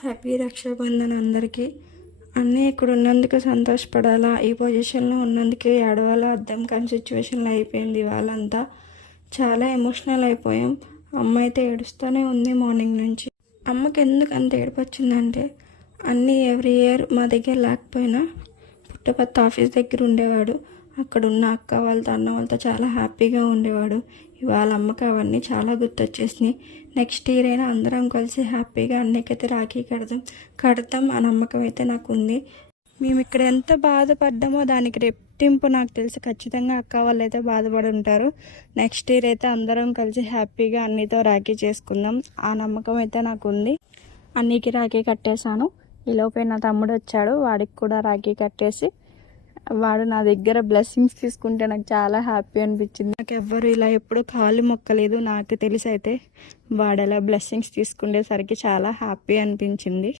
Happy Rakshabandhan అందరికీ. అన్నీ ఇక్కడ ఉన్నందుకు సంతోషపడాలా, ఈ పొజిషన్లో ఉన్నందుకే ఏడవాలా అర్థం కాని సిచ్యువేషన్లో అయిపోయింది. వాళ్ళంతా చాలా ఎమోషనల్ అయిపోయాం. అమ్మ అయితే ఏడుస్తూనే ఉంది మార్నింగ్ నుంచి. అమ్మకి ఎందుకు అంత ఏడుపు వచ్చిందంటే, అన్నీ ఎవ్రీ ఇయర్ మా దగ్గర లేకపోయినా పుట్టపర్తి ఆఫీస్ దగ్గర ఉండేవాడు. అక్కడ ఉన్న అక్క వాళ్ళతో అన్న వాళ్ళతో చాలా హ్యాపీగా ఉండేవాడు. ఇవాళ అమ్మకి అవన్నీ చాలా గుర్తొచ్చేసినాయి. నెక్స్ట్ ఇయర్ అయినా అందరం కలిసి హ్యాపీగా అన్నకైతే రాఖీ కడతాం ఆ నమ్మకం అయితే నాకు ఉంది. మేము ఇక్కడ ఎంత బాధపడ్డామో దానికి రెట్టింపు నాకు తెలిసి ఖచ్చితంగా అక్క వాళ్ళు అయితే బాధపడి ఉంటారు. నెక్స్ట్ ఇయర్ అయితే అందరం కలిసి హ్యాపీగా అన్నితో రాఖీ చేసుకుందాం ఆ నమ్మకం అయితే నాకు ఉంది. అన్నికి రాఖీ కట్టేశాను. ఈలోపే నా తమ్ముడు వచ్చాడు, వాడికి కూడా రాఖీ కట్టేసి వాడు నా దగ్గర బ్లెస్సింగ్స్ తీసుకుంటే నాకు చాలా హ్యాపీ అనిపించింది. నాకు ఎవ్వరు ఇలా ఎప్పుడు కాలు మొక్కలేదు. నాకు తెలిసి అయితే వాడు అలా బ్లెస్సింగ్స్ తీసుకునేసరికి చాలా హ్యాపీ అనిపించింది.